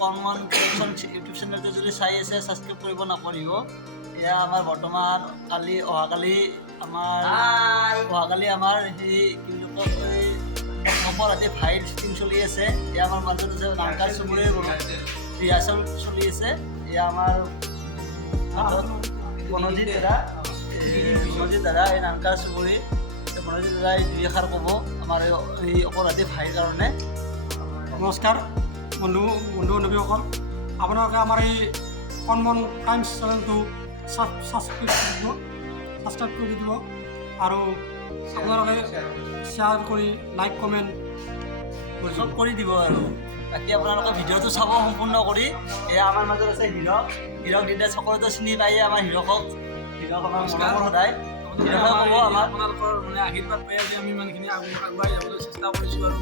Common collection YouTube চেনেলটো যদি চাই আছে ছাবস্ক্ৰাইব কৰিব নকৰিব। এয়া আমাৰ বৰ্তমান অহাকালি আমাৰ সেই কি বুলি কয় অপৰাধী ভাইৰ শ্বুটিং চলি আছে। এয়া আমাৰ মাজত আছে নামকাৰ চুবুৰীৰ ৰিহাৰ্চেল চলি আছে। এয়া আমাৰ মনোজিত দাদা এই নামকাৰ চুবুৰীৰ মনোজিত দাদাই দুই এষাৰ ক'ব আমাৰ এই অপৰাধী ভাইৰ কাৰণে। নমস্কাৰ বন্ধু বান্ধৱীসকল, আপোনালোকে আমাৰ এই কমন টাইমছ চেনেলটো ছাবস্ক্ৰাইব কৰি দিব আৰু আপোনালোকে শ্বেয়াৰ কৰি লাইক কমেণ্ট চব কৰি দিব আৰু বাকী আপোনালোকে ভিডিঅ'টো চাব সম্পূৰ্ণ কৰি। এয়া আমাৰ মাজত আছে হিৰক দিদা সকলোতে চিনি পায়ে আমাৰ হিৰক আমাৰ মৰমৰ সদায় হিৰকে ক'ব আমাৰ আপোনালোকৰ মানে আশীৰ্বাদ পাই যে আমি ইমানখিনি আগুৱাই যাবলৈ চেষ্টা কৰিছোঁ আৰু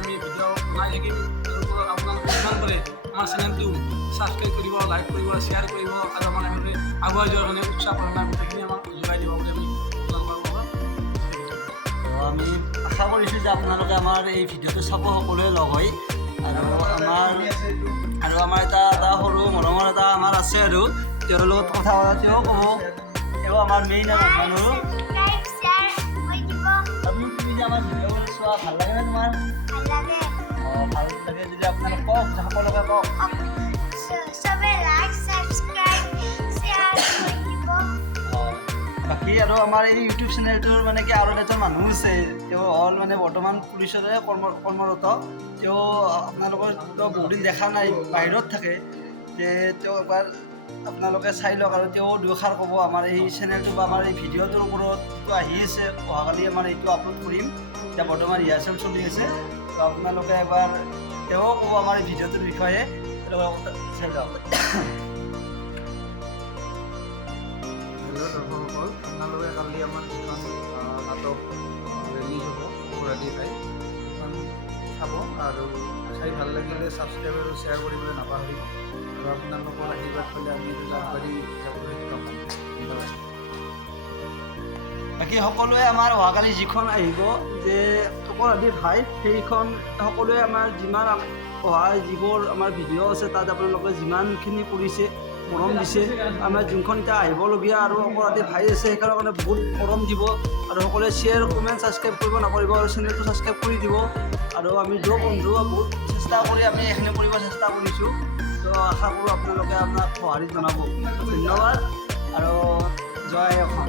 আমি ভিডিঅ' বনাই থাকিম আৰু আপোনালোকে যিমান পাৰে আমাৰ চেনেলটো ছাবস্ক্ৰাইব কৰিব, লাইক কৰিব, শ্বেয়াৰ কৰিব আৰু আমাৰ এনেকৈ আগুৱাই যোৱাৰ কাৰণে উৎসাহ প্ৰেৰণা গোটেইখিনি আমাক যোগাই দিব বুলি আমি আপোনালোকৰ আমি আশা কৰিছোঁ যে আপোনালোকে আমাৰ এই ভিডিঅ'টো চাব সকলোৱে লগ হৈ। আৰু আমাৰ এটা সৰু মৰমৰ এটা আমাৰ আছে আৰু তেওঁৰ লগত কথা তেওঁ ক'ব। তেওঁ আমাৰ মেইন আৰু মানুহ। তুমি যে আমাৰ ভিডিঅ'বোৰ চোৱা ভাল লাগেনে তোমাৰ? ভাল লাগে যদি আপোনালোকে কওক, সকলোকে কওক। বাকী আৰু আমাৰ এই ইউটিউব চেনেলটোৰ মানে কি আৰু এজন মানুহ আছে, তেওঁ হ'ল মানে বৰ্তমান পুলিচৰে কৰ্মৰত। তেওঁ আপোনালোকৰ বহুদিন দেখা নাই, বাহিৰত থাকে। যে তেওঁ এবাৰ আপোনালোকে চাই লওক আৰু তেওঁ দুষাৰ ক'ব আমাৰ এই চেনেলটো বা আমাৰ এই ভিডিঅ'টোৰ ওপৰত আহি আছে। অহাকালি আমাৰ এইটো আপলোড কৰিম। এতিয়া বৰ্তমান ৰিহাৰ্চেল চলি আছে, তো আপোনালোকে এবাৰ তেওঁ ক'ব আমাৰ এই ভিডিঅ'টোৰ বিষয়ে, চাই লওক। হেল্ল' দৰ্শকসকল, আপোনালোকে কালি আমাৰ যিখন নাটক ৰিলিজ হ'ব অপৰাধী ভাই, সেইখন চাব আৰু চাই ভাল লাগিলে ছাবস্ক্ৰাইব আৰু শ্বেয়াৰ কৰিবলৈ নাপাহৰিব আৰু আপোনালোকৰ আশীৰ্বাদ পালে আমি এইটো আগবাঢ়ি যাবলৈ সক্ষম হ'ম। ধন্যবাদ। বাকী সকলোৱে আমাৰ অহাকালি যিখন আহিব যে অপৰাধী ভাই, সেইখন সকলোৱে আমাৰ যিমান অহা যিবোৰ আমাৰ ভিডিঅ' আছে তাত আপোনালোকে যিমানখিনি কৰিছে মৰম দিছে, আমাৰ যোনখন এতিয়া আহিবলগীয়া আৰু অপৰাধী ভাই আছে সেইখনৰ কাৰণে বহুত মৰম দিব আৰু সকলোৱে শ্বেয়াৰ কমেণ্ট ছাবস্ক্ৰাইব কৰিব নকৰিব আৰু চেনেলটো ছাবস্ক্ৰাইব কৰি দিব। আৰু আমি বন্ধু বহুত চেষ্টা কৰি আমি এইখিনি কৰিব চেষ্টা কৰিছোঁ। তো আশা কৰোঁ আপোনালোকে আপোনাক সঁহাৰি জনাব। ধন্যবাদ আৰু জয় অসম।